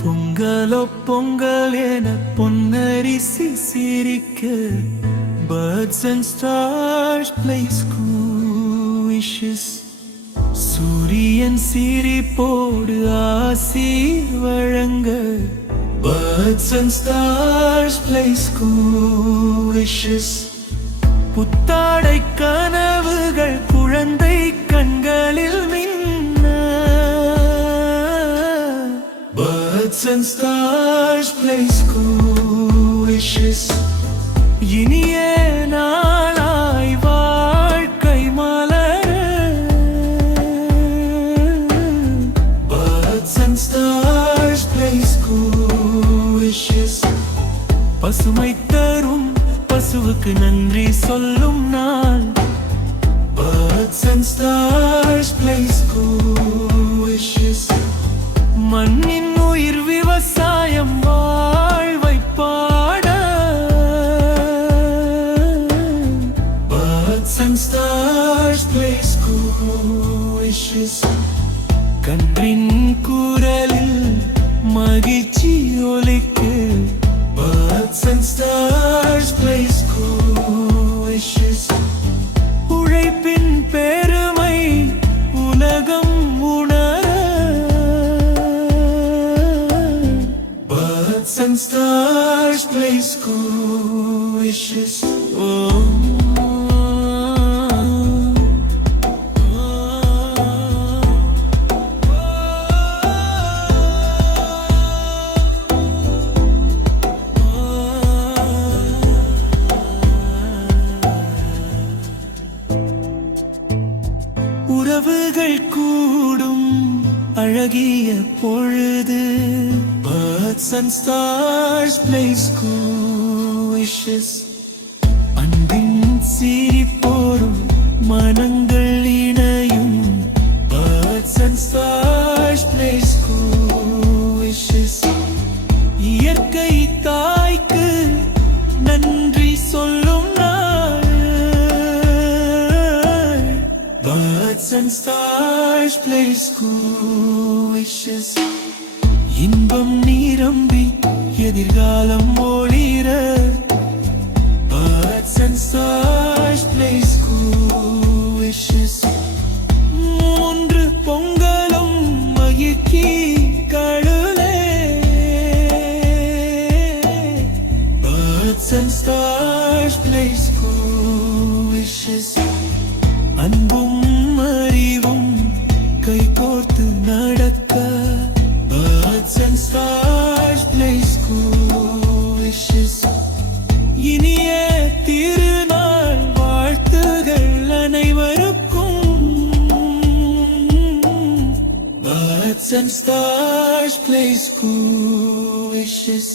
பொங்கலோ பொங்கல் என பொன்னரிசி சிரிக்க birds and stars play school wishes சூரியன் சிரிப்போடு ஆசீர் வழங்க birds and stars play school wishes புத்தாடை கனவுகள் குழந்தை கண்களில் மின்ன birds and stars play school wishes இனிய நாளாய் வாழ்க்கை மலர birds and stars play school wishes பசுமை தரும் பசுவுக்கு நன்றி சொல்லும் நாள் birds and stars play school wishes மண்ணின் உயிர் விவசாயம் வாழ்வை பாட birds and stars play school wishes கன்றின் குரலில் மகிழ்ச்சி ஒலிக்க birds and stars play school wishes உழைப்பின் பெருமை உலகம் உணர birds and stars play school wishes உறவுகள் கூடும் அழகிய பொழுது birds and stars play school wishes அன்பின் சிரிப்போடும் மனங்கள் இணையும் birds and stars play school wishes இயற்கை தாய்க்கு நன்றி சொல்லும் நாள் birds and stars play school wishes இன்பம் நிரம்பி எதிர்காலம் ஒளிர birds and stars play school wishes மூன்று பொங்கலும் மகிழ்ச்சி கடலே birds and stars play school wishes அன்பும் அறிவும் கைகோர்த்து நடக்க birds and stars play school wishes இனிய திருநாள் வாழ்த்துகள் அனைவருக்கும் birds and stars play school wishes